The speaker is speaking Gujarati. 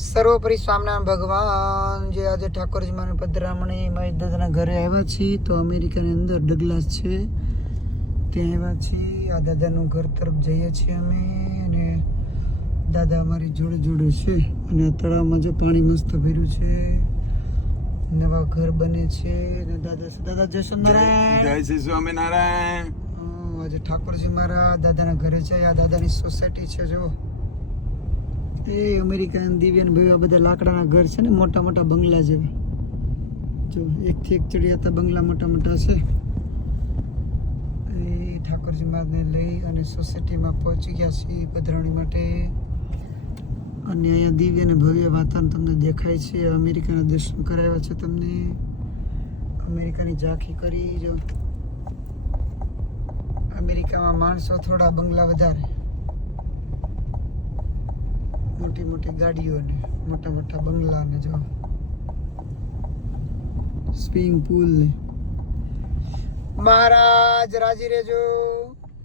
સર્વોપરી સ્વામિનારાયણ ભગવાન જે આજે ઠાકોરજી માની પધરામણી મારી દાદાના ઘરે આવ્યા છીએ તો અમેરિકાની અંદર ડગલાસ છે ત્યાં આવ્યા છીએ. આ દાદાનું ઘર તરફ જઈએ છીએ અમે અને દાદા અમારી જોડે જોડે છે અને આ તળાવમાં જો પાણી મસ્ત ભર્યું છે, નવા ઘર બને છે અને દાદા જય સ્વામિનારાયણ. જય શ્રી સ્વામિનારાયણ. આજે ઠાકોરજી મારા દાદાના ઘરે છે. આ દાદાની સોસાયટી છે જો એ અમેરિકન દિવ્યાન ભાઈ. આ બધા લાકડાના ઘર છે ને, મોટા મોટા બંગલા જેવા. જો એકથી એક ચડિયાતા બંગલા મોટા મોટા છે. એ ઠાકોરજી મહારાજને લઈ અને સોસાયટીમાં પહોંચી ગયા છીએ પધરાવણી માટે. અને અહીંયા દિવ્ય અને ભવ્ય વાતાવરણ તમને દેખાય છે. અમેરિકાના દર્શન કરાવ્યા છે તમને. અમેરિકાની ઝાંખી કરી જો. અમેરિકામાં માણસો થોડા, બંગલા વધારે. મોટી મોટી ગાડીઓ ને મોટા મોટા બંગલા ને જો સ્વિમિંગ પુલ ને. મહારાજ રાજી રહેજો.